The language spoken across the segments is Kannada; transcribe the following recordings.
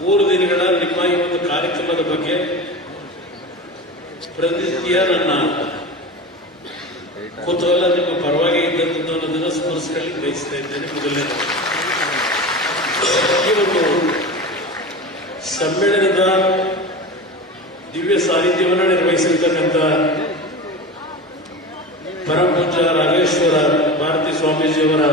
3 ದಿನಗಳ ನಿಮ್ಮ ಈ ಒಂದು ಕಾರ್ಯಕ್ರಮದ ಬಗ್ಗೆ ಪ್ರತಿನಿತ್ಯ ನನ್ನ ಕುತೂಹಲ ನಿಮ್ಮ ಪರವಾಗಿ ಇದ್ದಂಥದ್ದು ಅನ್ನೋದನ್ನು ಸ್ಮರಿಸಿಕೊಳ್ಳಿ ಬಯಸ್ತಾ ಇದ್ದೇನೆ. ಮೊದಲನೇ ಈ ಒಂದು ಸಮ್ಮೇಳನದ ದಿವ್ಯ ಸಾನ್ನಿಧ್ಯವನ್ನು ನಿರ್ವಹಿಸಿರ್ತಕ್ಕಂಥ ಪರಮಪೂಜ್ಯ ರಾಘವೇಶ್ವರ ಭಾರತಿ ಸ್ವಾಮೀಜಿಯವರ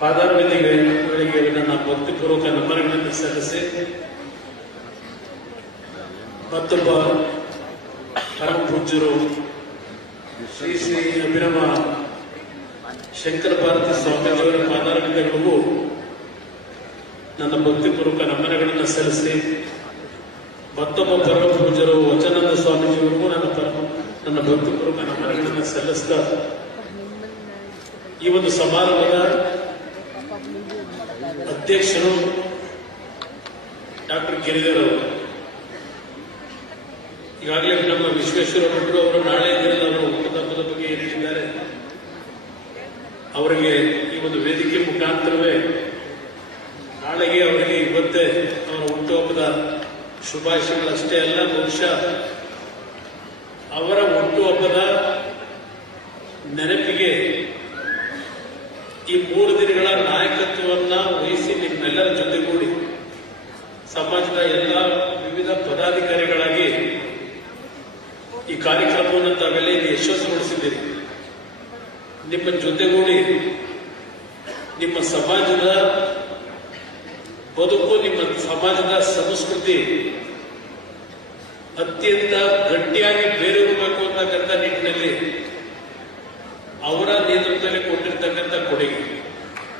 ಪಾದಾರವಿಂದಗಳಿಗೆ ನನ್ನ ಭಕ್ತಿಪೂರ್ವಕ ನಮನಗಳನ್ನು ಸಲ್ಲಿಸಿ, ಮತ್ತೊಬ್ಬ ಪರಮಪೂಜ್ಯರು ಶ್ರೀ ಶ್ರೀ ಅಭಿನವ ಶಂಕರ ಭಾರತಿ ಸ್ವಾಮೀಜಿಯವರ ಪಾದಾರವಿಂದಗಳಿಗೂ ನನ್ನ ಭಕ್ತಿಪೂರ್ವಕ ನಮನಗಳನ್ನು ಸಲ್ಲಿಸಿ, ಮತ್ತೊಬ್ಬ ಪರಮಪೂಜ್ಯರು ವಚನಾನಂದ ಸ್ವಾಮೀಜಿಯವರಿಗೂ ನನ್ನ ಭಕ್ತಿಪೂರ್ವಕ ನಮನಗಳನ್ನು ಸಲ್ಲಿಸಿದ ಈ ಒಂದು ಸಮಾರಂಭದ ಅಧ್ಯಕ್ಷರು ಡಾಕ್ಟರ್ ಗಿರಿಧರ್ ಅವರು, ಈಗಾಗಲೇ ನಮ್ಮ ವಿಶ್ವೇಶ್ವರ ಭಟ್ರು ಅವರು ನಾಳೆ ದಿನದ ಅವರ ಹುಟ್ಟುಹಬ್ಬದ ಬಗ್ಗೆ ಏನು ಹೇಳಿದ್ದಾರೆ, ಅವರಿಗೆ ಈ ಒಂದು ವೇದಿಕೆ ಮುಖಾಂತರವೇ ನಾಳೆಗೆ ಅವರಿಗೆ ಇವತ್ತೇ ಅವರ ಹುಟ್ಟುಹಬ್ಬದ ಶುಭಾಶಯಗಳಷ್ಟೇ ಅಲ್ಲ, ಬಹುಶಃ ಅವರ ಹುಟ್ಟುಹಬ್ಬದ ನೆನಪಿಗೆ ಈ 3 ದಿನಗಳ ನಾಯಕತ್ವವನ್ನು ವಹಿಸಿ ನಿಮ್ಮೆಲ್ಲರ ಜೊತೆಗೂಡಿ ಸಮಾಜದ ಎಲ್ಲ ವಿವಿಧ ಪದಾಧಿಕಾರಿಗಳಾಗಿ ಈ ಕಾರ್ಯಕ್ರಮವನ್ನು ತಾವೆಲ್ಲ ಯಶಸ್ವಿಗೊಳಿಸಿದ್ದೀರಿ. ನಿಮ್ಮ ಜೊತೆಗೂಡಿ ನಿಮ್ಮ ಸಮಾಜದ ಬದುಕು, ನಿಮ್ಮ ಸಮಾಜದ ಸಂಸ್ಕೃತಿ ಅತ್ಯಂತ ಗಟ್ಟಿಯಾಗಿ ಬೇರೂರಬೇಕು ಅಂತಕ್ಕಂಥ ನಿಟ್ಟಿನಲ್ಲಿ ಅವರ ನೇತೃತ್ವದಲ್ಲಿ ಕೊಟ್ಟಿರ್ತಕ್ಕಂಥ ಕೊಡುಗೆ,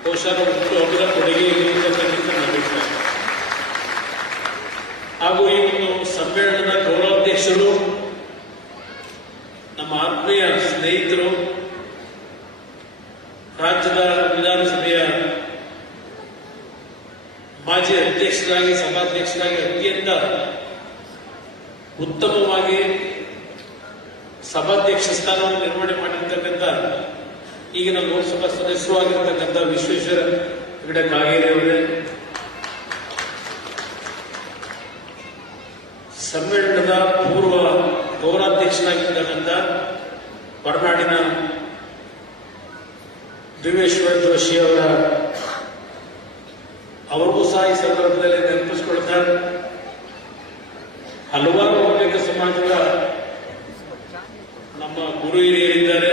ಬಹುಶಃ ಹುಟ್ಟುಹಬ್ಬದ ಕೊಡುಗೆ ಇರತಕ್ಕಂಥ ಅಭಿಪ್ರಾಯ. ಹಾಗೂ ಈ ಒಂದು ಸಮ್ಮೇಳನದ ಗೌರವಾಧ್ಯಕ್ಷರು, ನಮ್ಮ ಆತ್ಮೀಯ ಸ್ನೇಹಿತರು, ರಾಜ್ಯದ ವಿಧಾನಸಭೆಯ ಮಾಜಿ ಅಧ್ಯಕ್ಷರಾಗಿ, ಸಭಾಧ್ಯಕ್ಷರಾಗಿ ಅತ್ಯಂತ ಉತ್ತಮವಾಗಿ ಸಭಾಧ್ಯಕ್ಷ ಸ್ಥಾನವನ್ನು ನಿರ್ವಹಣೆ ಮಾಡಿರ್ತಕ್ಕಂಥ ಈಗಿನ ಲೋಕಸಭಾ ಸದಸ್ಯರು ಆಗಿರ್ತಕ್ಕಂಥ ವಿಶ್ವೇಶ್ವರ ಹೆಗಡೆ ಕಾಗೇರಿ ಅವರೇ, ಸಮ್ಮೇಳನದ ಪೂರ್ವ ಗೌರವಾಧ್ಯಕ್ಷರಾಗಿರ್ತಕ್ಕಂಥ ಹೊರನಾಡಿನ ದಿವೇಶ್ವರ ಜೋಶಿ ಅವರಿಗೂ ಸಹ ಈ ಸಂದರ್ಭದಲ್ಲಿ ನೆನಪಿಸಿಕೊಳ್ತಾ, ಹಲವಾರು ಒಕ್ಕಲಿಗ ಸಮಾಜದ ನಮ್ಮ ಗುರು ಹಿರಿಯರಿದ್ದಾರೆ,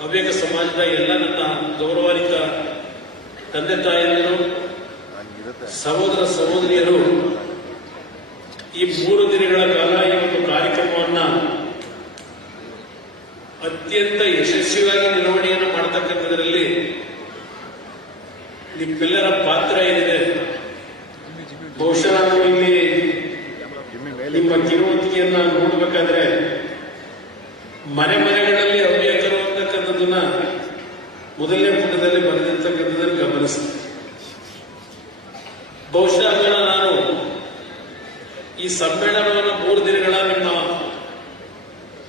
ಹವ್ಯಕ ಸಮಾಜದ ಎಲ್ಲ ನನ್ನ ಗೌರವಾನ್ವಿತ ತಂದೆ ತಾಯಿಯರು, ಸಹೋದರ ಸಹೋದರಿಯರು ಈ 3 ದಿನಗಳ ಕಾಲ ಈ ಒಂದು ಕಾರ್ಯಕ್ರಮವನ್ನ ಅತ್ಯಂತ ಯಶಸ್ವಿಯಾಗಿ ನಿರ್ವಹಣೆಯನ್ನು ಮಾಡತಕ್ಕಂಥದ್ರಲ್ಲಿ ನಿಮ್ಮೆಲ್ಲರ ಪಾತ್ರ ಏನಿದೆ. ಬಹುಶಃ ನಾವು ಇಲ್ಲಿ ನಿಮ್ಮ ಕಿರುವತ್ತಿಗೆಯನ್ನ ನೋಡಬೇಕಾದ್ರೆ ಮನೆ ಮನೆಗಳಲ್ಲಿ ಹವ್ಯಕರು ಅಂತಕ್ಕಂಥದ್ದನ್ನ ಮೊದಲನೇ ಪುಟದಲ್ಲಿ ಬರೆದಿರ್ತಕ್ಕಂಥದ್ದನ್ನು ಗಮನಿಸ್ತೀನಿ. ಬಹುಶಃ ಅದನ್ನ ನಾನು ಈ ಸಮ್ಮೇಳನವನ್ನು 3 ದಿನಗಳ ನಿಮ್ಮ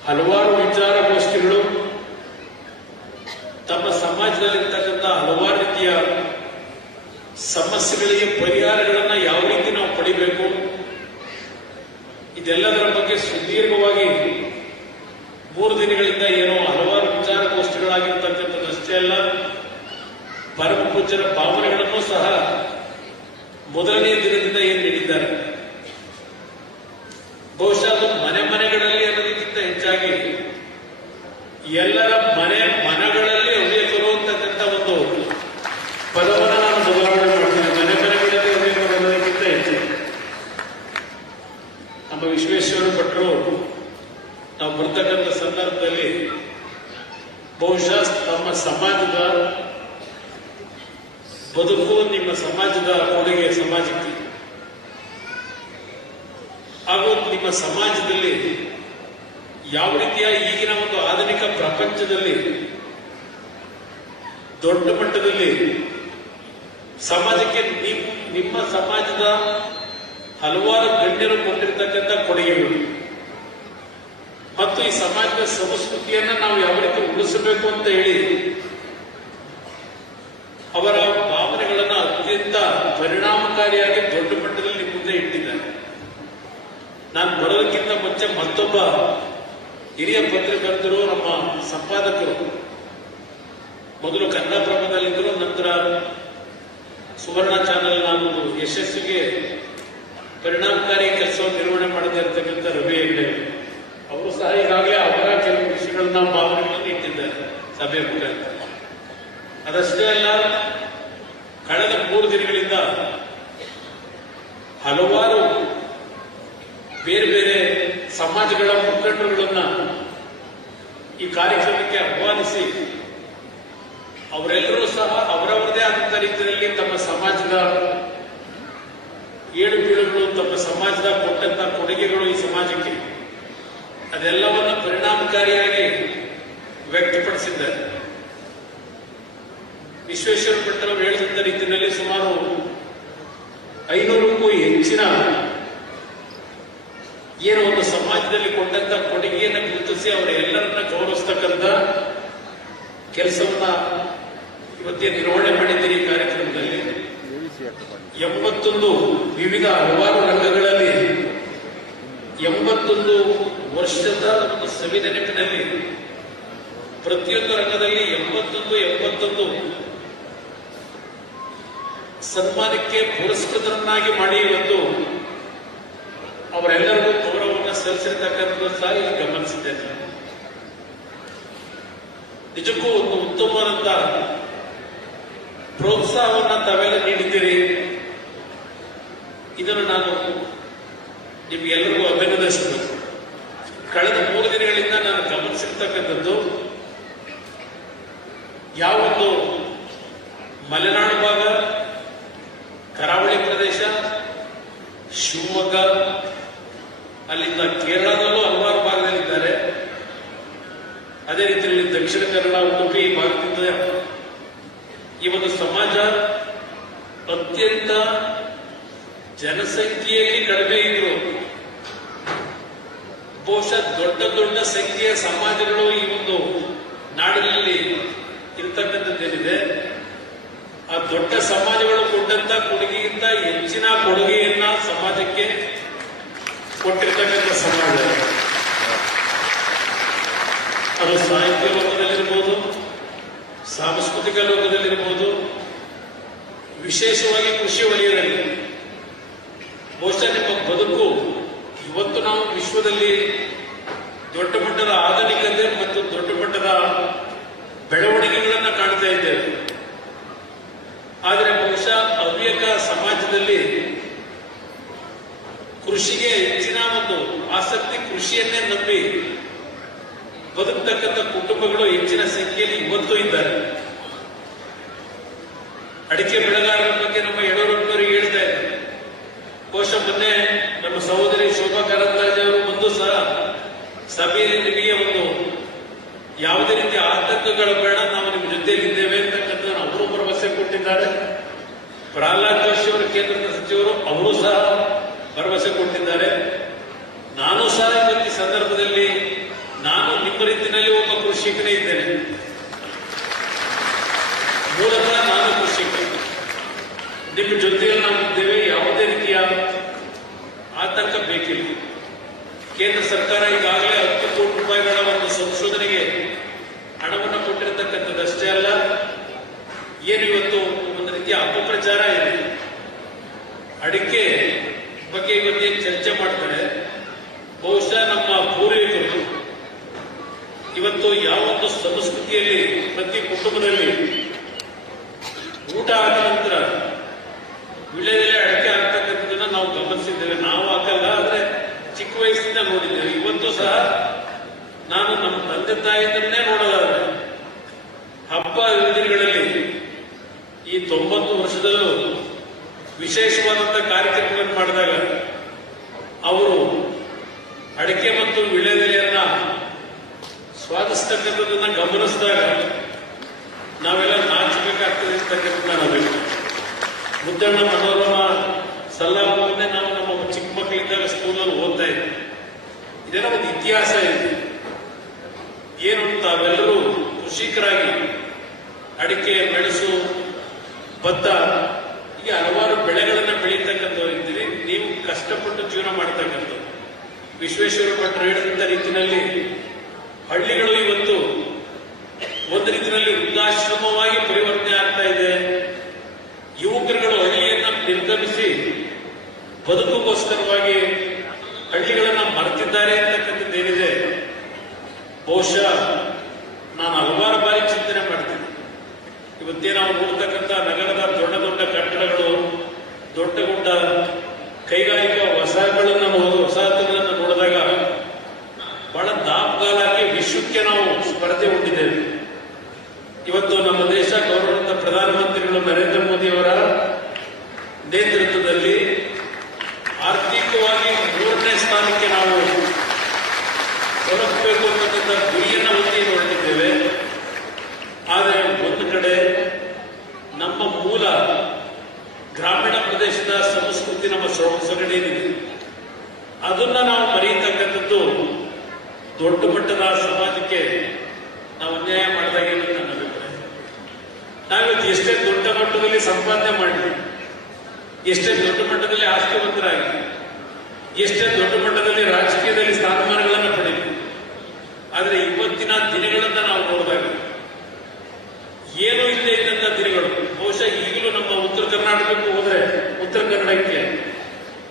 ಹಲವಾರು ವಿಚಾರಗೋಷ್ಠಿಗಳು, ತಮ್ಮ ಸಮಾಜದಲ್ಲಿರ್ತಕ್ಕಂಥ ಹಲವಾರು ರೀತಿಯ ಸಮಸ್ಯೆಗಳಿಗೆ ಪರಿಹಾರಗಳನ್ನ ಯಾವ ರೀತಿ ನಾವು ಪಡಿಬೇಕು, ಇದೆಲ್ಲದರ ಬಗ್ಗೆ ಸುದೀರ್ಘವಾಗಿ 3 ದಿನಗಳಿಂದ ಏನೋ ಹಲವಾರು ವಿಚಾರಗೋಷ್ಠಿಗಳಾಗಿರ್ತಕ್ಕಂಥದ್ದಷ್ಟೇ ಅಲ್ಲ, ಪರಮಪೂಜ್ಯರ ಭಾವನೆಗಳನ್ನು ಸಹ ಮೊದಲನೇ ದಿನದಿಂದ ಏನು ನೀಡಿದ್ದಾರೆ. ಬಹುಶಃ ಅದು ಮನೆ ಮನೆಗಳಲ್ಲಿ ಅನ್ನೋದಕ್ಕಿಂತ ಹೆಚ್ಚಾಗಿ ಎಲ್ಲರ ಮನಗಳಲ್ಲಿ ಹವ್ಯಕರು ಅಂತಕ್ಕಂಥ ಒಂದು ಪದವನ್ನು ನಾನು ಬದಲಾವಣೆ ಮಾಡ್ತೀನಿ. ಮನೆ ಮನೆಗಳಲ್ಲಿ ಹವ್ಯಕರು ಅನ್ನೋದಕ್ಕಿಂತ ಹೆಚ್ಚು ನಮ್ಮ ವಿಶ್ವೇಶ್ವರ ಭಟ್ರು ನಾವು ಬರ್ತಕ್ಕಂಥ ಸಂದರ್ಭದಲ್ಲಿ ಬಹುಶಃ ತಮ್ಮ ಸಮಾಜದ ಬದುಕು, ನಿಮ್ಮ ಸಮಾಜದ ಕೊಡುಗೆ ಸಮಾಜಕ್ಕೆ, ಹಾಗೂ ನಿಮ್ಮ ಸಮಾಜದಲ್ಲಿ ಯಾವ ರೀತಿಯ ಈಗಿನ ಒಂದು ಆಧುನಿಕ ಪ್ರಪಂಚದಲ್ಲಿ ದೊಡ್ಡ ಮಟ್ಟದಲ್ಲಿ ಸಮಾಜಕ್ಕೆ ನಿಮ್ಮ ಸಮಾಜದ ಹಲವಾರು ಗಣ್ಯರು ಕೊಟ್ಟಿರ್ತಕ್ಕಂಥ ಕೊಡುಗೆಗಳು ಮತ್ತು ಈ ಸಮಾಜದ ಸಂಸ್ಕೃತಿಯನ್ನ ನಾವು ಯಾವ ರೀತಿ ಉಳಿಸಬೇಕು ಅಂತ ಹೇಳಿ ಅವರ ಭಾವನೆಗಳನ್ನು ಪರಿಣಾಮಕಾರಿಯಾಗಿ ದೊಡ್ಡ ಮಟ್ಟದಲ್ಲಿ ಮುಂದೆ ಇಟ್ಟಿದ್ದಾರೆ. ನಾನು ಬರೋದಕ್ಕಿಂತ ಮುಂಚೆ ಮತ್ತೊಬ್ಬ ಹಿರಿಯ ಪತ್ರಕರ್ತರು, ನಮ್ಮ ಸಂಪಾದಕರು, ಮೊದಲು ಕನ್ನಡಪ್ರಭದಲ್ಲಿದ್ದರು, ನಂತರ ಸುವರ್ಣ ಚಾನೆಲ್ ನಾನೊಂದು ಯಶಸ್ವಿಗೆ ಪರಿಣಾಮಕಾರಿ ಕೆಲಸವನ್ನು ನಿರ್ವಹಣೆ ಮಾಡದೇ ಇರತಕ್ಕಂಥ ರವಿ ಹೆಗ್ಡೆ ಅವರು ಸಹ ಈಗಾಗಲೇ ಅವರ ಕೆಲವು ವಿಷಯಗಳನ್ನ ಭಾವನೆಗಳನ್ನು ಇಟ್ಟಿದ್ದಾರೆ ಸಭೆ ಮುಖಾಂತರ. ಅದಷ್ಟೇ ಅಲ್ಲ, ಕಳೆದ 3 ದಿನಗಳಿಂದ ಹಲವಾರು ಬೇರೆ ಬೇರೆ ಸಮಾಜಗಳ ಮುಖಂಡರುಗಳನ್ನ ಈ ಕಾರ್ಯಕ್ರಮಕ್ಕೆ ಆಹ್ವಾನಿಸಿ ಅವರೆಲ್ಲರೂ ಸಹ ಅವರವರದೇ ಆದಂಥ ರೀತಿಯಲ್ಲಿ ತಮ್ಮ ಸಮಾಜದ ಏಳು ಬೀಳುಗಳು, ತಮ್ಮ ಸಮಾಜದ ಕೊಟ್ಟಂತ ಕೊಡುಗೆಗಳು ಈ ಸಮಾಜಕ್ಕೆ, ಅದೆಲ್ಲವನ್ನು ಪರಿಣಾಮಕಾರಿಯಾಗಿ ವ್ಯಕ್ತಪಡಿಸಿದ್ದಾರೆ. ವಿಶ್ವೇಶ್ವರ ಭಟ್ಟರು ಹೇಳಿದಂತ ರೀತಿಯಲ್ಲಿ ಸುಮಾರು 500ಕ್ಕೂ ಹೆಚ್ಚಿನ ಏನು ಒಂದು ಸಮಾಜದಲ್ಲಿ ಕೊಟ್ಟಂತ ಕೊಡುಗೆಯನ್ನು ಗುರುತಿಸಿ ಅವರೆಲ್ಲರನ್ನ ಗೌರವಿಸ್ತಕ್ಕಂಥ ಕೆಲಸವನ್ನ ಇವತ್ತೇ ನಿರ್ವಹಣೆ ಮಾಡಿದ್ದೀರಿ. ಈ ಕಾರ್ಯಕ್ರಮದಲ್ಲಿ 81 ವಿವಿಧ ಹಲವಾರು ರಂಗಗಳಲ್ಲಿ 81 ವರ್ಷದ ಒಂದು ಸವಿ ನೆನಪಿನಲ್ಲಿ ಪ್ರತಿಯೊಂದು ರಂಗದಲ್ಲಿ 81 ಸನ್ಮಾನಕ್ಕೆ ಪುರಸ್ಕೃತರನ್ನಾಗಿ ಮಾಡಿ ಇವತ್ತು ಅವರೆಲ್ಲರಿಗೂ ಗೌರವವನ್ನು ಸಲ್ಲಿಸಿರ್ತಕ್ಕಂಥದ್ದು ಸಹ ಇಲ್ಲಿ ಗಮನಿಸಿದ್ದೇನೆ. ನಿಜಕ್ಕೂ ಒಂದು ಉತ್ತಮವಾದಂತ ಪ್ರೋತ್ಸಾಹವನ್ನು ತಾವೆಲ್ಲ ನೀಡಿದ್ದೀರಿ. ಇದನ್ನು ನಾನು ನಿಮ್ಗೆಲ್ಲರಿಗೂ ಅಭಿನಂದಿಸಬೇಕು. ಕಳೆದ 3 ದಿನಗಳಿಂದ ನಾನು ಗಮನಿಸಿರ್ತಕ್ಕಂಥದ್ದು, ಯಾವೊಂದು ಮಲೆನಾಡು ಭಾಗ, ಕರಾವಳಿ ಪ್ರದೇಶ, ಶಿವಮೊಗ್ಗ, ಅಲ್ಲಿಂದ ಕೇರಳದಲ್ಲೂ ಹಲವಾರು ಭಾಗದಲ್ಲಿದ್ದಾರೆ, ಅದೇ ರೀತಿಯಲ್ಲಿ ದಕ್ಷಿಣ ಕನ್ನಡ, ಉಡುಪಿ ಭಾಗದಿಂದ ಈ ಒಂದು ಸಮಾಜ ಅತ್ಯಂತ ಜನಸಂಖ್ಯೆಯಲ್ಲಿ ಕಡಿಮೆ ಇದ್ರು. ಬಹುಶಃ ದೊಡ್ಡ ಸಂಖ್ಯೆಯ ಸಮಾಜಗಳು ಈ ಒಂದು ನಾಡಿನಲ್ಲಿ ಇರತಕ್ಕಂಥದ್ದೇನಿದೆ, ಆ ದೊಡ್ಡ ಸಮಾಜಗಳು ಕೊಟ್ಟಂತ ಕೊಡುಗೆಗಿಂತ ಹೆಚ್ಚಿನ ಕೊಡುಗೆಯನ್ನ ಸಮಾಜಕ್ಕೆ ಕೊಟ್ಟಿರ್ತಕ್ಕಂಥ ಸಮಾಜ. ಅದು ಸಾಹಿತ್ಯ ಲೋಕದಲ್ಲಿರ್ಬೋದು, ಸಾಂಸ್ಕೃತಿಕ ಲೋಕದಲ್ಲಿರ್ಬೋದು, ವಿಶೇಷವಾಗಿ ಕೃಷಿ ವಲಯದಲ್ಲಿ. ಬಹುಶಃ ನಿಮ್ಮ ಬದುಕು ಇವತ್ತು ನಾವು ವಿಶ್ವದಲ್ಲಿ ದೊಡ್ಡ ಮಟ್ಟದ ಆಧುನಿಕತೆ ಮತ್ತು ದೊಡ್ಡ ಮಟ್ಟದ ಬೆಳವಣಿಗೆಗಳನ್ನು ಕಾಣ್ತಾ ಇದ್ದೇವೆ. ಆದರೆ ಬಹುಶಃ ಹವ್ಯಕ ಸಮಾಜದಲ್ಲಿ ಕೃಷಿಗೆ ಹೆಚ್ಚಿನ ಒಂದು ಆಸಕ್ತಿ, ಕೃಷಿಯನ್ನೇ ನಂಬಿ ಬದುಕತಕ್ಕಂಥ ಕುಟುಂಬಗಳು ಹೆಚ್ಚಿನ ಸಂಖ್ಯೆಯಲ್ಲಿ ಇವತ್ತು ಇದ್ದಾರೆ. ಅಡಿಕೆ ಬೆಳೆಗಾರರ ಬಗ್ಗೆ ನಮ್ಮ ಯಡಿಯೂರಪ್ಪನವರಿಗೆ ಹೇಳ್ತಾ ಇದ್ದಾರೆ. ಬಹುಶಃ ಮೊನ್ನೆ ನಮ್ಮ ಸಹೋದರಿ ಶೋಭಾ ಕರಂದ್ಲಾಜೆ ಅವರು ಬಂದು ಸಹ ಸಭೆಯಲ್ಲಿ ನಿಮಗೆ ಒಂದು ಯಾವುದೇ ರೀತಿಯ ಆತಂಕಗಳು ಬೇಡ, ನಾವು ನಿಮ್ಮ ಜೊತೆಯಲ್ಲಿದ್ದೇವೆ ಅಂತಕ್ಕಂಥ ಅವರು ಭರವಸೆ ಕೊಟ್ಟಿದ್ದಾರೆ. ಪ್ರಹ್ಲಾದ್ ಜೋಶಿ ಅವರು ಕೇಂದ್ರದ ಸಚಿವರು, ಅವರು ಸಹ ಭರವಸೆ ಕೊಟ್ಟಿದ್ದಾರೆ. ನಾನು ಸಹ ಇವತ್ತು ಈ ಸಂದರ್ಭದಲ್ಲಿ ನಾನು ನಿಮ್ಮ ರೀತಿಯಲ್ಲಿ ಒಬ್ಬ ಕೃಷಿಕನೇ ಇದ್ದೇನೆ. ಮೂಲತಃ ನಾನು ಕೃಷಿಕ, ನಿಮ್ಮ ಜೊತೆಯಲ್ಲಿ ನಾವು ಇದ್ದೇವೆ. ಯಾವುದೇ ರೀತಿಯ ಆತಂಕ ಬೇಕಿಲ್ಲ. ಕೇಂದ್ರ ಸರ್ಕಾರ ಈಗಾಗಲೇ 10 ಕೋಟಿ ರೂಪಾಯಿಗಳ ಒಂದು ಸಂಶೋಧನೆಗೆ ಹಣವನ್ನು ಕೊಟ್ಟಿರತಕ್ಕಂಥದ್ದಷ್ಟೇ ಅಲ್ಲ, ಏನು ಇವತ್ತು ಒಂದು ರೀತಿಯ ಅಪಪ್ರಚಾರ ಇದೆ. ಅಡಿಕೆ ಬಗ್ಗೆ ಇವತ್ತೇನು ಚರ್ಚೆ ಮಾಡ್ತಾರೆ, ಬಹುಶಃ ನಮ್ಮ ಪೂರ್ವಿಕರು ಇವತ್ತು ಯಾವೊಂದು ಸಂಸ್ಕೃತಿಯಲ್ಲಿ ಪ್ರತಿ ಕುಟುಂಬದಲ್ಲಿ ಊಟ ಆದ ನಂತರ ವಿಳೆದೆಲೆ ಅಡಿಕೆ ಹಾಕ್ತಕ್ಕಂಥದ್ದನ್ನ ನಾವು ಗಮನಿಸಿದ್ದೇವೆ. ನಾವು ಹಾಕಲ್ಲ, ಆದ್ರೆ ಚಿಕ್ಕ ವಯಸ್ಸಿಂದ ನೋಡಿದ್ದೇವೆ. ಇವತ್ತು ಸಹ ನಾನು ನಮ್ಮ ತಂದೆ ತಾಯಿಯನ್ನೇ ನೋಡೋದಾದ್ರೆ ಹಬ್ಬ ಹರಿದಿನಗಳಲ್ಲಿ ಈ 90 ವರ್ಷದಲ್ಲೂ ವಿಶೇಷವಾದಂಥ ಕಾರ್ಯಕ್ರಮಗಳನ್ನು ಮಾಡಿದಾಗ ಅವರು ಅಡಿಕೆ ಮತ್ತು ವಿಳೆದೆಲೆಯನ್ನ ಸ್ವಾದಿಸ್ತಕ್ಕಂಥದ್ದನ್ನ ಗಮನಿಸಿದಾಗ ನಾವೆಲ್ಲ ನಾಚಬೇಕಾಗ್ತದೆ ಅಂತಕ್ಕಂಥ ನಾವೆಲ್ಲ. ಮುದ್ದಣ್ಣ ಮನೋರಮ ಸಲ್ಲಾಪವನ್ನೇ ನಾವು ನಮ್ಮ ಚಿಕ್ಕ ಮಕ್ಕಳಿದ್ದಾಗ ಸ್ಕೂಲಲ್ಲಿ ಓದ್ತಾ ಇದ್ವಿ. ಇದೆಲ್ಲ ಒಂದು ಇತಿಹಾಸ ಇದೆ. ಏನು ತಾವೆಲ್ಲರೂ ಕೃಷಿಕರಾಗಿ ಅಡಿಕೆ, ಮೆಣಸು, ಭತ್ತ, ಹೀಗೆ ಹಲವಾರು ಬೆಳೆಗಳನ್ನ ಬೆಳೀತಕ್ಕಂಥವ್ರು ಇದ್ದೀರಿ, ನೀವು ಕಷ್ಟಪಟ್ಟು ಜೀವನ ಮಾಡ್ತಕ್ಕಂಥವ್ರು. ವಿಶ್ವೇಶ್ವರ ಭಟ್ರು ಹೇಳಿದಂತ ರೀತಿಯಲ್ಲಿ ಹಳ್ಳಿಗಳು ಇವತ್ತು ಒಂದು ರೀತಿಯಲ್ಲಿ ವೃದ್ಧಾಶ್ರಮವಾಗಿ ಪರಿವರ್ತನೆ ಆಗ್ತಾ ಇದೆ. ಯುವಕರುಗಳು ಹಳ್ಳಿಯನ್ನ ನಿರ್ಗಮಿಸಿ ಬದುಕುಗೋಸ್ಕರವಾಗಿ ಹಳ್ಳಿಗಳನ್ನ ಮರೆತಿದ್ದಾರೆ ಅಂತಕ್ಕಂಥದ್ದೇನಿದೆ, ಬಹುಶಃ ನಾನು ಹಲವಾರು ಬಾರಿ ಚಿಂತನೆ ಮಾಡ್ತೀನಿ. ಇವತ್ತೇ ನಾವು ನೋಡ್ತಕ್ಕಂಥ ನಗರದ ದೊಡ್ಡ ದೊಡ್ಡ ಕಟ್ಟಡಗಳು, ದೊಡ್ಡ ದೊಡ್ಡ ಕೈಗಾರಿಕಾ ವಸಾಹತುಗಳನ್ನು ನೋಡಿದಾಗ ಬಹಳ ದಾಪಗಾಲಾಗಿ ವಿಶ್ವಕ್ಕೆ ನಾವು ಸ್ಪರ್ಧೆ ಹೊಂದಿದ್ದೇವೆ. ಇವತ್ತು ನಮ್ಮ ದೇಶ ಗೌರವಾನ್ವಿತ ಪ್ರಧಾನಮಂತ್ರಿಗಳು ನರೇಂದ್ರ ಮೋದಿ ಅವರ ನೇತೃತ್ವದಲ್ಲಿ ಆರ್ಥಿಕವಾಗಿ 3ನೇ ಸ್ಥಾನಕ್ಕೆ ನಾವು ತಲುಪಬೇಕು ಅನ್ನತಕ್ಕಂಥ ಗುರಿಯನ್ನು ಹೊಂದಿ ಹೊರಟಿದ್ದೇವೆ. ಆದರೆ ಒಂದು ಕಡೆ ನಮ್ಮ ಮೂಲ ಗ್ರಾಮೀಣ ಪ್ರದೇಶದ ಸಂಸ್ಕೃತಿ, ನಮ್ಮ ಸೊಗಡೇನಿದೆ, ಅದನ್ನ ನಾವು ಮರೆಯತಕ್ಕಂಥದ್ದು ದೊಡ್ಡ ಮಟ್ಟದ ಸಮಾಜಕ್ಕೆ ನಾವು ಅನ್ಯಾಯ ಮಾಡಿದಾಗೆ ನನ್ನ ಅಭಿಪ್ರಾಯ. ನಾವಿವತ್ತು ಎಷ್ಟೇ ದೊಡ್ಡ ಮಟ್ಟದಲ್ಲಿ ಸಂಪಾದನೆ ಮಾಡಿ, ಎಷ್ಟೇ ದೊಡ್ಡ ಮಟ್ಟದಲ್ಲಿ ಆಸ್ತಿವಂತರಾಗಿ, ಎಷ್ಟೇ ದೊಡ್ಡ ಮಟ್ಟದಲ್ಲಿ ರಾಜಕೀಯದಲ್ಲಿ ಸ್ಥಾನಮಾನಗಳನ್ನು ಪಡೆಯಿರಿ, ಆದರೆ ಇವತ್ತಿನ ದಿನಗಳನ್ನ ನಾವು ನೋಡಿದಾಗ ಏನೂ ಇಲ್ಲದೆ ಇದ್ದಂತ ದಿನಗಳು. ಬಹುಶಃ ಈಗಲೂ ನಮ್ಮ ಉತ್ತರ ಕರ್ನಾಟಕಕ್ಕೆ ಹೋದ್ರೆ, ಉತ್ತರ ಕನ್ನಡಕ್ಕೆ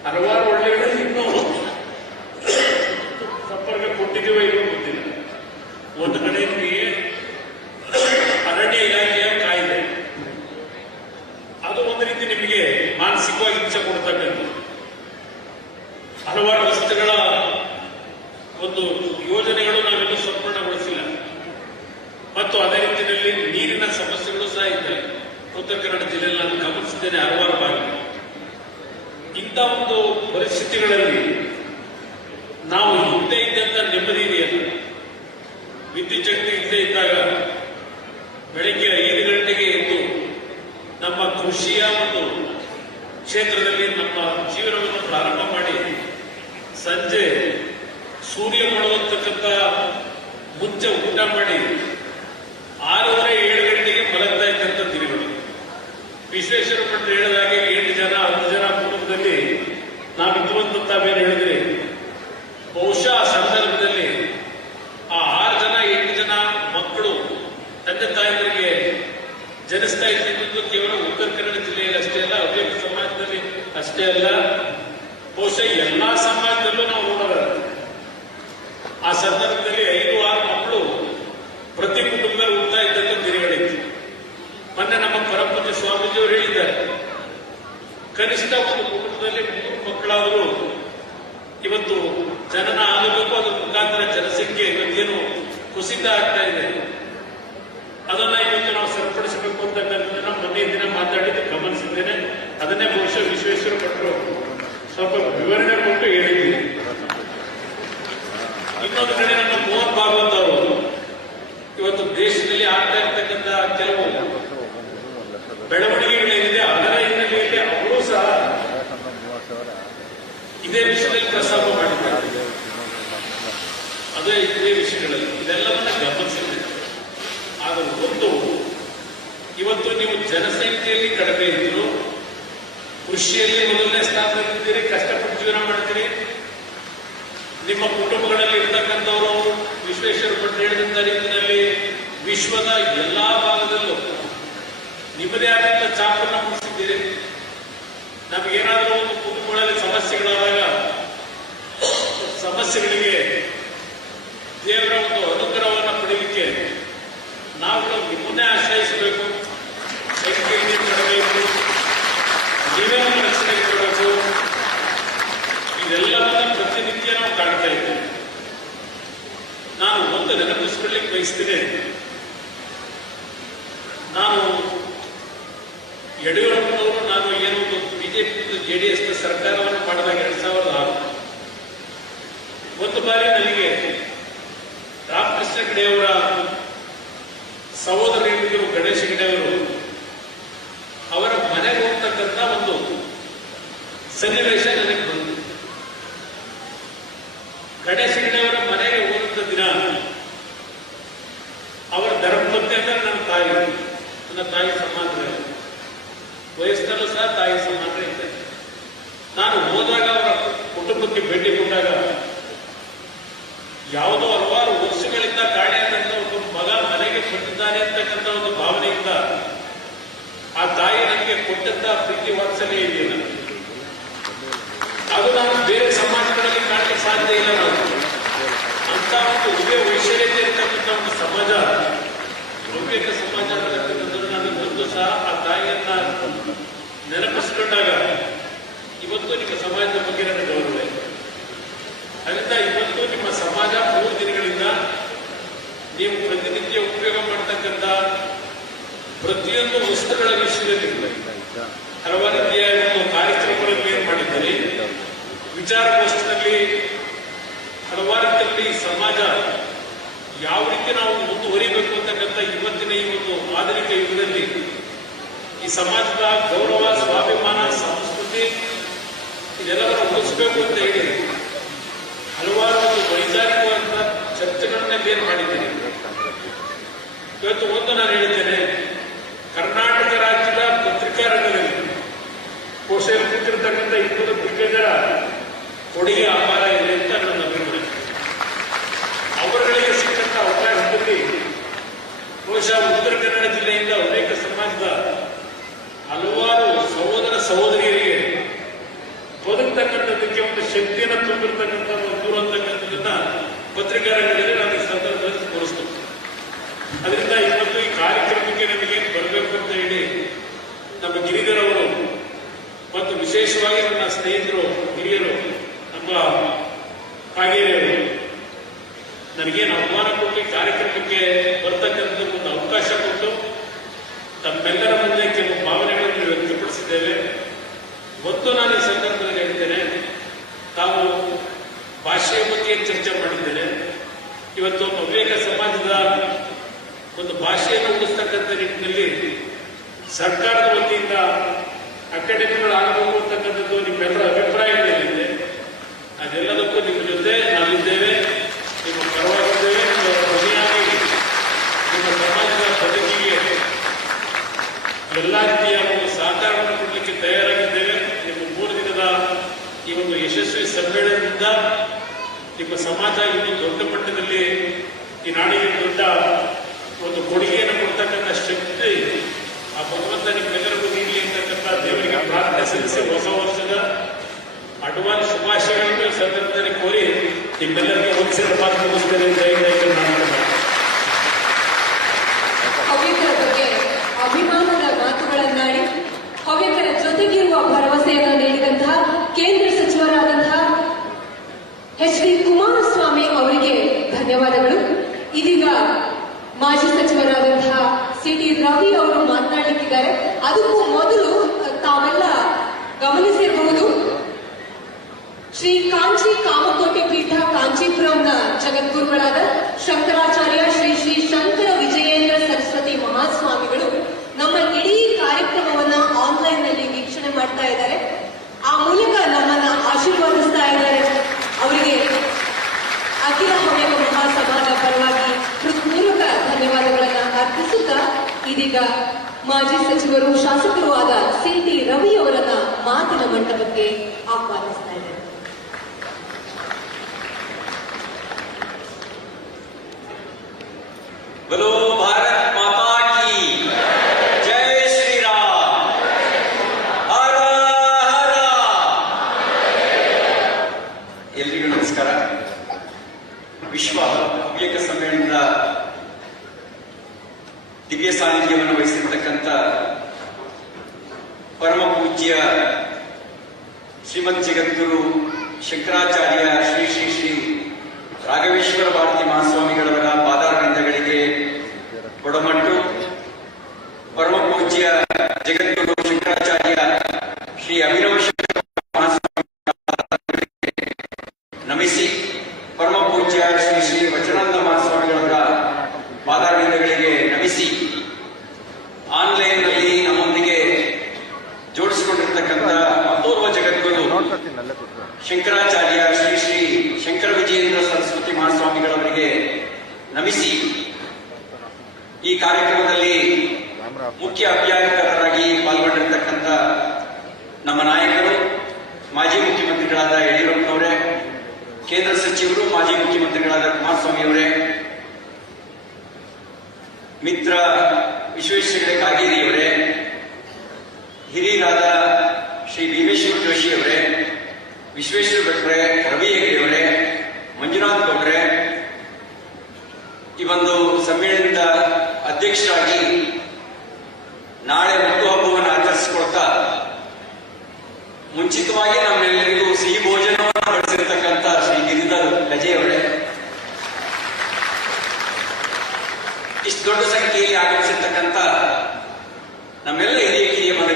ಹಲವಾರು ಹಳ್ಳಿಗಳಲ್ಲಿ ಇನ್ನೂ ಸಂಪರ್ಕ ಕೊಟ್ಟಿದ್ದೀವೋ ಇಲ್ಲೋ ಗೊತ್ತಿಲ್ಲ. ಒಂದು ಕಡೆ ಅರಣ್ಯ ಇಲಾಖೆಯ ಕಾಯ್ದೆ, ಅದು ಒಂದು ರೀತಿ ನಿಮಗೆ ಮಾನಸಿಕವಾಗಿ ಹಿಂಸೆ ಕೊಡ್ತಕ್ಕಂಥ ಹಲವಾರು ರಸ್ತೆಗಳ ಒಂದು ಯೋಜನೆಗಳು ನಾವೆಲ್ಲೂ ಸಂಪೂರ್ಣಗೊಳಿಸಿಲ್ಲ. ಮತ್ತು ಅದೇ ರೀತಿಯಲ್ಲಿ ನೀರಿನ ಸಮಸ್ಯೆಗಳು ಸಹ ಇದ್ದಾವೆ. ಉತ್ತರ ಕನ್ನಡ ಜಿಲ್ಲೆಯಲ್ಲಿ ನಾನು ಗಮನಿಸಿದ್ದೇನೆ ಹಲವಾರು ಬಾರಿ. ಇಂಥ ಒಂದು ಪರಿಸ್ಥಿತಿಗಳಲ್ಲಿ ನಾವು ಹಿಂದೆ ಇದ್ದಂತ ನೆಮ್ಮದಿ ಇದೆಯಲ್ಲ, ವಿದ್ಯುತ್ ಶಕ್ತಿ ಇಲ್ಲದೆ ಇದ್ದಾಗ ಬೆಳಿಗ್ಗೆ 5 ಗಂಟೆಗೆ ಎದ್ದು ನಮ್ಮ ಕೃಷಿಯ ಒಂದು ಕ್ಷೇತ್ರದಲ್ಲಿ ನಮ್ಮ ಜೀವನವನ್ನು ಪ್ರಾರಂಭ ಮಾಡಿ ಸಂಜೆ ಸೂರ್ಯ ಮಾಡುವಂತಕ್ಕಂಥ ಮುಂಚೆ ಊಟ ಮಾಡಿ 6:30-7 ಗಂಟೆಗೆ ಮಲಗ್ತಾ ಇದ್ದಂಥ ದಿನಗಳು. ವಿಶ್ವೇಶ್ವರ ಭಟ್ರು ಹೇಳಿದಾಗೆ 8 ಜನ 10 ಜನ ಕುಟುಂಬದಲ್ಲಿ ನಾವಿದ್ದುವಂತ ತಾವೇನು ಹೇಳಿದ್ರಿ, ಬಹುಶಃ ಆ ಸಂದರ್ಭದಲ್ಲಿ ಆ 6 ಜನ 8 ಜನ ಮಕ್ಕಳು ತಂದೆ ತಾಯಿಗಳಿಗೆ ಜನಿಸ್ತಾ ಇದ್ದಿದ್ದು ಕೇವಲ ಉತ್ತರ ಕನ್ನಡ ಜಿಲ್ಲೆಯಲ್ಲಿ ಅಷ್ಟೇ ಅಲ್ಲ, ಹವ್ಯಕ ಸಮಾಜದಲ್ಲಿ ಅಷ್ಟೇ ಅಲ್ಲ, ಬಹುಶಃ ಎಲ್ಲಾ ಸಮಾಜದಲ್ಲೂ ನಾವು ನೋಡೋಣ. ಆ ಸಂದರ್ಭದಲ್ಲಿ 5-6 ಮಕ್ಕಳು ಪ್ರತಿ ಕುಟುಂಬದಲ್ಲಿ ಹುಡ್ತಾ ಇದ್ದಂತ ದಿನಗಳಿತ್ತು. ಮೊನ್ನೆ ನಮ್ಮ ಪರಮಪೂಜ್ಯ ಸ್ವಾಮೀಜಿಯವರು ಹೇಳಿದ್ದಾರೆ, ಕನಿಷ್ಠ ಒಂದು ಕುಟುಂಬದಲ್ಲಿ 3 ಮಕ್ಕಳಾದರೂ ಇವತ್ತು ಜನನ ಆಗಬೇಕು. ಅದರ ಮುಖಾಂತರ ಜನಸಂಖ್ಯೆ ಇವತ್ತೇನು ಕುಸಿತ ಆಗ್ತಾ ಇದೆ, ಅದನ್ನ ಇವತ್ತು ನಾವು ಸರಿಪಡಿಸಬೇಕು ಅಂತಕ್ಕಂಥದ್ದನ್ನ ಮೊನ್ನೆ ದಿನ ಮಾತಾಡಿದ್ದು ಗಮನಿಸಿದ್ದೇನೆ. ಅದನ್ನೇ ಬಹುಶಃ ವಿಶ್ವೇಶ್ವರ ಭಟ್ರು ಸ್ವಲ್ಪ ವಿವರಣೆ ಕೊಟ್ಟು ಹೇಳಿದ್ದೀವಿ. ಇನ್ನೊಂದು ಕಡೆ ನಮ್ಮ ಮೋಹನ್ ಭಾಗವತ್ ಅವರು ಇವತ್ತು ದೇಶದಲ್ಲಿ ಆಗ್ತಾ ಇರ್ತಕ್ಕಂಥ ಕೆಲವು ಬೆಳವಣಿಗೆಗಳೇನಿದೆ ಅದರ ಹಿನ್ನೆಲೆಯಲ್ಲಿ ಅವರು ಸಹ ಇದೇ ವಿಷಯದಲ್ಲಿ ಪ್ರಸ್ತಾಪ ಮಾಡಿದ್ದಾರೆ. ಅದೇ ಇದೇ ವಿಷಯಗಳಲ್ಲಿ ಇದೆಲ್ಲವನ್ನ ಗಮನಿಸಿದೆ. ಆದರೆ ಒಂದು ಇವತ್ತು ನೀವು ಜನಸಂಖ್ಯೆಯಲ್ಲಿ ಕಡಿಮೆ ಇದ್ರು, ಕೃಷಿಯಲ್ಲಿ ಮೊದಲನೇ ಸ್ಥಾನದಲ್ಲಿದ್ದೀರಿ, ಕಷ್ಟಪಟ್ಟು ಜೀವನ ಮಾಡ್ತೀರಿ, ನಿಮ್ಮ ಕುಟುಂಬಗಳಲ್ಲಿ ಇರ್ತಕ್ಕಂಥವರು ವಿಶ್ವೇಶ್ವರ ಭಟ್ರು ಹೇಳಿದಂತ ರೀತಿಯಲ್ಲಿ ವಿಶ್ವದ ಎಲ್ಲಾ ಭಾಗದಲ್ಲೂ ನಿಮ್ಮದೇ ಆದಂತ ಛಾಪನ್ನ ಮೂಡಿಸಿದ್ದೀರಿ. ನಮಗೇನಾದರೂ ಒಂದು ಕುಟುಂಬಗಳಲ್ಲಿ ಸಮಸ್ಯೆಗಳಾದಾಗ ಸಮಸ್ಯೆಗಳಿಗೆ ದೇವರ ಒಂದು ಅನುಗ್ರಹವನ್ನು ಪಡೆಯಲಿಕ್ಕೆ ನಾವುಗಳು ನಿಮ್ಮನ್ನೇ ಆಶ್ರಯಿಸಬೇಕು. ಸಂಖ್ಯೆಯಲ್ಲಿ ಕೊಡಬೇಕು, ನೀವೇ ರಕ್ಷಣೆ ಕೊಡಬೇಕು. ಇದೆಲ್ಲವನ್ನ ಪ್ರತಿನಿತ್ಯ ನಾವು ಕಾಣ್ತಾ ಇದ್ದೇವೆ. ನಾನು ಒಂದು ನೆನಪಿಸ್ಕೊಳ್ಳಿಕ್ಕೆ ಬಯಸ್ತೇನೆ. ನಾನು ಯಡಿಯೂರಪ್ಪನವರು ನಾನು ಏನೋ ಒಂದು ಬಿಜೆಪಿ JDS ಸರ್ಕಾರವನ್ನು ಮಾಡಿದಾಗ 2006 ಒಂದು ಬಾರಿ ನನಗೆ ರಾಮಕೃಷ್ಣ ಹೆಗಡೆಯವರ ಸಹೋದರಿಯರು ಗಣೇಶ ಹೆಗಡೆಯವರು ಅವರ ಮನೆಗೆ ಹೋಗ್ತಕ್ಕಂಥ ಒಂದು ಸನ್ನಿವೇಶ ನನಗೆ ಬಂತು. ಗಣೇಶ ಹೆಗಡೆಯವರ ಮನೆಗೆ ಹೋದಂತ ದಿನ ಅವರ ಧರ್ಮಪತ್ನಿ ಅಂದ್ರೆ ನನ್ನ ತಾಯಿ ಸಮಾನ, ವಯಸ್ಸಲ್ಲೂ ಸಹ ತಾಯಿ ಸಮಾನ. ನಾನು ಹೋದಾಗ ಅವರ ಕುಟುಂಬಕ್ಕೆ ಭೇಟಿ ಕೊಟ್ಟಾಗ ಯಾವುದೋ ಹಲವಾರು ವರ್ಷಗಳಿಂದ ಕಾಣೆಯಾದಂತ ಒಂದು ಮಗ ಮನೆಗೆ ಬಂದಿದ್ದಾನೆ ಅಂತಕ್ಕಂಥ ಒಂದು ಭಾವನೆಯಿಂದ ಆ ತಾಯಿ ನನಗೆ ಕೊಟ್ಟಂತ ಪ್ರೀತಿ ವಾತ್ಸಲ್ಯ ಇದೆಯಲ್ಲ, ಅದು ನಾನು ಬೇರೆ ಸಮಾಜಗಳಲ್ಲಿ ಕಾಣಲಿಕ್ಕೆ ಸಾಧ್ಯ ಇಲ್ಲ. ನಾವು ಅಂತ ಒಂದು ಉಭಯ ವೈಶಾಲ್ಯತೆ ಇರ್ತಕ್ಕಂಥ ಒಂದು ಸಮಾಜ, ಹವ್ಯಕ ಸಮಾಜ ಅಂತಕ್ಕಂಥದ್ದು ನಾನು ಒಂದು ಸಹ ಆ ತಾಯಿಯನ್ನ ನೆನಪಿಸ್ಕೊಂಡಾಗ ಇವತ್ತು ನಿಮ್ಮ ಸಮಾಜದ ಬಗ್ಗೆ ನನ್ನ ಗೌರವ ಇದೆ. ಅದರಿಂದ ಇವತ್ತು ನಿಮ್ಮ ಸಮಾಜ 3 ದಿನಗಳಿಂದ ನೀವು ಪ್ರತಿನಿತ್ಯ ಉಪಯೋಗ ಮಾಡತಕ್ಕಂಥ ಪ್ರತಿಯೊಂದು ವಸ್ತುಗಳ ವಿಷಯದಲ್ಲಿ ಹಲವಾರು ರೀತಿಯ ಒಂದು ಕಾರ್ಯಕ್ರಮಗಳನ್ನು ಏನ್ ಮಾಡಿದ್ದಾರೆ, ವಿಚಾರಗೋಷ್ಠಿಯಲ್ಲಿ ಹಲವಾರು ರೀತಿಯಲ್ಲಿ ಸಮಾಜ ಯಾವ ರೀತಿ ನಾವು ಮುಂದುವರಿಬೇಕು ಅಂತಕ್ಕಂಥ ಇವತ್ತಿನ ಈ ಒಂದು ಆಧುನಿಕ ಯುಗದಲ್ಲಿ ಈ ಸಮಾಜದ ಗೌರವ, ಸ್ವಾಭಿಮಾನ, ಸಂಸ್ಕೃತಿ ಇದೆಲ್ಲವನ್ನ ಉಳಿಸಬೇಕು ಅಂತ ಹೇಳಿ ಹಲವಾರು ಒಂದು ವೈಚಾರಿಕವಾದ ಚರ್ಚೆಗಳನ್ನ ಬೇರೆ ಮಾಡಿದ್ದೇನೆ. ಇವತ್ತು ಒಂದು ನಾನು ಹೇಳಿದ್ದೇನೆ, ಕರ್ನಾಟಕ ರಾಜ್ಯದ ಪತ್ರಿಕಾ ರಂಗದಲ್ಲಿ ಕೋಶದಲ್ಲಿ ಕೂತಿರ್ತಕ್ಕಂಥ 20 ದಿಗ್ಗಜರ ಕೊಡುಗೆ ಅಪಾರ ಇದೆ ಅಂತ ನನ್ನ ಅಭಿಪ್ರಾಯ. ಅವರುಗಳಿಗೆ ಸಿಕ್ಕಂತ ಅವಕಾಶದಲ್ಲಿ ಬಹುಶಃ ಉತ್ತರ ಕನ್ನಡ ಜಿಲ್ಲೆಯಿಂದ ಅನೇಕ ಸಮಾಜದ ಹಲವಾರು ಸಹೋದರ ಸಹೋದರಿಯರಿಗೆ ಬದುಕ್ತಕ್ಕಂಥದ್ದಕ್ಕೆ ಒಂದು ಶಕ್ತಿಯನ್ನು ತುಂಬಿರ್ತಕ್ಕಂಥ ದೂರ ಅಂತಕ್ಕಂಥದ್ದನ್ನ ಪತ್ರಿಕಾ ರಂಗದಲ್ಲಿ ನಾನು ಈ ಸಂದರ್ಭದಲ್ಲಿ ತೋರಿಸ್ತೇನೆ. ಅದರಿಂದ ಇವತ್ತು ಈ ಕಾರ್ಯಕ್ರಮಕ್ಕೆ ನಮಗೇನು ಬರಬೇಕು ಅಂತ ಹೇಳಿ ನಮ್ಮ ಗಿರಿಧರ್ ಅವರು ಮತ್ತು ವಿಶೇಷವಾಗಿ ನನ್ನ ಸ್ನೇಹಿತರು ಹಿರಿಯರು ನಮ್ಮ ಕಾಗೇರಿಯವರು ನನಗೇನು ಆಹ್ವಾನ ಕೊಟ್ಟು ಕಾರ್ಯಕ್ರಮಕ್ಕೆ ಬರ್ತಕ್ಕಂಥ ಒಂದು ಅವಕಾಶ ಕೊಟ್ಟು ತಮ್ಮೆಲ್ಲರ ಮುಂದೆ ಕೆಲವು ಭಾವನೆಗಳನ್ನು ವ್ಯಕ್ತಪಡಿಸಿದ್ದೇವೆ. ಮತ್ತು ನಾನು ಈ ಸಂದರ್ಭದಲ್ಲಿ ಹೇಳ್ತೇನೆ, ತಾವು ಭಾಷೆಯ ಬಗ್ಗೆ ಚರ್ಚೆ ಮಾಡಿದ್ದೇನೆ. ಇವತ್ತು ಹವ್ಯಕ ಸಮಾಜದ ಒಂದು ಭಾಷೆಯನ್ನು ಉಳಿಸ್ತಕ್ಕಂಥ ನಿಟ್ಟಿನಲ್ಲಿ ಸರ್ಕಾರದ ವತಿಯಿಂದ ಅಕಾಡೆಮಿಗಳು ಆಗಬೇಕು ಅಂತಕ್ಕಂಥದ್ದು ನಿಮ್ಮೆಲ್ಲರ ಅಭಿಪ್ರಾಯಗಳೇನಿದೆ, ಅದೆಲ್ಲದಕ್ಕೂ ನಿಮ್ಮ ಜೊತೆ ನಾವಿದ್ದೇವೆ, ನಿಮ್ಮ ಪರವಾಗಿದ್ದೇವೆ. ನಿಮ್ಮ ಧ್ವನಿಯಾಗಿ ನಿಮ್ಮ ಸಮಾಜದ ಬದುಕಿಗೆ ಎಲ್ಲ ರೀತಿಯ ಒಂದು ಸಹಕಾರವನ್ನು ಕೊಡಲಿಕ್ಕೆ ತಯಾರಾಗಿದ್ದೇವೆ. ನಿಮ್ಮ 3 ದಿನದ ಈ ಒಂದು ಯಶಸ್ವಿ ಸಮ್ಮೇಳನದಿಂದ ನಿಮ್ಮ ಸಮಾಜ ಇನ್ನೂ ದೊಡ್ಡ ಮಟ್ಟದಲ್ಲಿ ಈ ನಾಡಿಗೆ ದೊಡ್ಡ ಒಂದು ಕೊಡುಗೆಯನ್ನು ಕೊಡ್ತಕ್ಕಂಥ ಶಕ್ತಿ ಆ ಭಗವಂತ ನಿಮ್ಮೆಲ್ಲರಿಗೂ ನೀಡಲಿ ಅಂತಕ್ಕಂಥ ದೇವರಿಗೆ ಪ್ರಾರ್ಥನೆ ಸಲ್ಲಿಸಿ ಹೊಸ ವರ್ಷದ ಅಡ್ವಾನ್ಸ್ ಶುಭಾಶಯಗಳನ್ನು ಈ ಸಂದರ್ಭದಲ್ಲಿ ಕೋರಿ ನಿಮ್ಮೆಲ್ಲರಿಗೆ ಹೊಂದಿಸಿದ ಮಾತು ಮುಗಿಸ್ತೇನೆ. ಹವ್ಯಕರ ಬಗ್ಗೆ ಅಭಿಮಾನದ ಮಾತುಗಳನ್ನಾಡಿ ಹವ್ಯಕರ ಜೊತೆಗಿರುವ ಭರವಸೆಯನ್ನು ನೀಡಿದಂತಹ ಕೇಂದ್ರ ಸಚಿವರಾದಂತಹ ಎಚ್.ಡಿ. ಕುಮಾರಸ್ವಾಮಿ ಅವರಿಗೆ ಧನ್ಯವಾದಗಳು. ಇದೀಗ ಮಾಜಿ ಸಚಿವರಾದಂತಹ ಸಿ.ಟಿ. ರವಿ ಅವರು ಮಾತನಾಡಲಿಕ್ಕಿದ್ದಾರೆ. ಅದಕ್ಕೂ ಮೊದಲು ತಾವೆಲ್ಲ ಗಮನಿಸಿರಬಹುದು, ಶ್ರೀ ಕಾಂಚಿ ಕಾಮಕೋಟಿ ಪೀಠ ಕಾಂಚೀಪುರಂನ ಜಗದ್ಗುರುಗಳಾದ ಶಂಕರಾಚಾರ್ಯ ಶ್ರೀ ಶ್ರೀ ಶಂಕರ ವಿಜಯೇಂದ್ರ ಸರಸ್ವತಿ ಮಹಾಸ್ವಾಮಿಗಳು ನಮ್ಮ ಇಡೀ ಕಾರ್ಯಕ್ರಮವನ್ನ ಆನ್ಲೈನ್ ನಲ್ಲಿ ವೀಕ್ಷಣೆ ಮಾಡ್ತಾ ಇದ್ದಾರೆ. ಆ ಮೂಲಕ ನಮ್ಮನ್ನ ಆಶೀರ್ವಾದಿಸ್ತಾ ಇದ್ದಾರೆ. ಅವರಿಗೆ ಅಖಿಲ ಹವ್ಯಕ ಮಹಾಸಭಾದ ಪರವಾಗಿ ಹೃತ್ಪೂರ್ವಕ ಧನ್ಯವಾದಗಳನ್ನು ಅರ್ಪಿಸುತ್ತಾ ಇದೀಗ ಮಾಜಿ ಸಚಿವರು ಶಾಸಕರು ಆದ ಸಿ.ಟಿ. ರವಿ ಅವರನ್ನ ಮಾತಿನ ಮಂಟಪಕ್ಕೆ ಆಹ್ವಾನಿಸ್ತಾ ಇದ್ದಾರೆ. बोलो भारत माता की जय श्री राम, हर हर. ಎಲ್ರಿಗೂ ನಮಸ್ಕಾರ. ವಿಶ್ವ ಹವ್ಯಕ ಸಮ್ಮೇಳನದ ದಿವ್ಯ ಸಾನ್ನಿಧ್ಯವನ್ನು ವಹಿಸಿರ್ತಕ್ಕಂಥ ಪರಮ ಪೂಜ್ಯ ಶ್ರೀಮದ್ ಜಗದ್ಗುರು ಶಂಕರಾಚಾರ್ಯ ಶ್ರೀ ಶ್ರೀ ಶ್ರೀ ರಾಘವೇಶ್ವರ ಭಾರತಿ ಮಹಾಸ್ವಾಮಿಗಳವರ ಪಾದಾರವಿಂದಗಳಿಗೆ ಕೊಡಮಟ್ಟು, ಪರಮ ಪೂಜ್ಯ ಜಗದ್ಗುರು ಶಂಕರಾಚಾರ್ಯ ಶ್ರೀ ಅಭಿನವ ಮಹಾಸ್ವಾಮಿಗಳಿಗೆ ನಮಿಸಿ, ಪರಮ ಪೂಜ್ಯ ಶ್ರೀ ಶ್ರೀ ವಚನಾನಂದ ಮಹಾಸ್ವಾಮಿಗಳವರ ಪಾದಾರವಿಂದಗಳಿಗೆ ನಮಿಸಿ, ಆನ್ಲೈನ್ ನಲ್ಲಿ ನಮ್ಮೊಂದಿಗೆ ಜೋಡಿಸಿಕೊಂಡಿರ್ತಕ್ಕಂಥ ಅಪೂರ್ವ ಜಗದ್ಗುರು ಶಂಕರಾಚಾರ್ಯ ಶ್ರೀ ಶ್ರೀ ಶಂಕರ ವಿಜಯೇಂದ್ರ ಸರಸ್ವತಿ ಮಹಾಸ್ವಾಮಿಗಳವರಿಗೆ ನಮಿಸಿ, ಈ ಕಾರ್ಯಕ್ರಮದಲ್ಲಿ ಮುಖ್ಯ ಅಭ್ಯಾಗತರಾಗಿ ಪಾಲ್ಗೊಂಡಿರ್ತಕ್ಕಂಥ ನಮ್ಮ ನಾಯಕರು ಮಾಜಿ ಮುಖ್ಯಮಂತ್ರಿಗಳಾದ ಯಡಿಯೂರಪ್ಪನವರೇ, ಕೇಂದ್ರ ಸಚಿವರು ಮಾಜಿ ಮುಖ್ಯಮಂತ್ರಿಗಳಾದ ಕುಮಾರಸ್ವಾಮಿ ಅವರೇ, ಮಿತ್ರ ವಿಶ್ವೇಶ್ವರ ಕಾಗೇರಿಯವರೇ, ಹಿರಿಯರಾದ ಶ್ರೀ ಭೀಮೇಶ್ವರ ಜೋಶಿ ಅವರೇ, ವಿಶ್ವೇಶ್ವರ ಭಟ್ರೆ, ರವಿ ಹೆಗಡೆಯವರೇ, ಮಂಜುನಾಥ್ ಗೌಡ್ರೆ, ಈ ಒಂದು ಸಮ್ಮೇಳನದ ಅಧ್ಯಕ್ಷರಾಗಿ ನಾಳೆ ಹುಟ್ಟುಹಬ್ಬವನ್ನು ಆಚರಿಸಿಕೊಳ್ತಾ ಮುಂಚಿತವಾಗಿ ನಮ್ಮೆಲ್ಲರಿಗೂ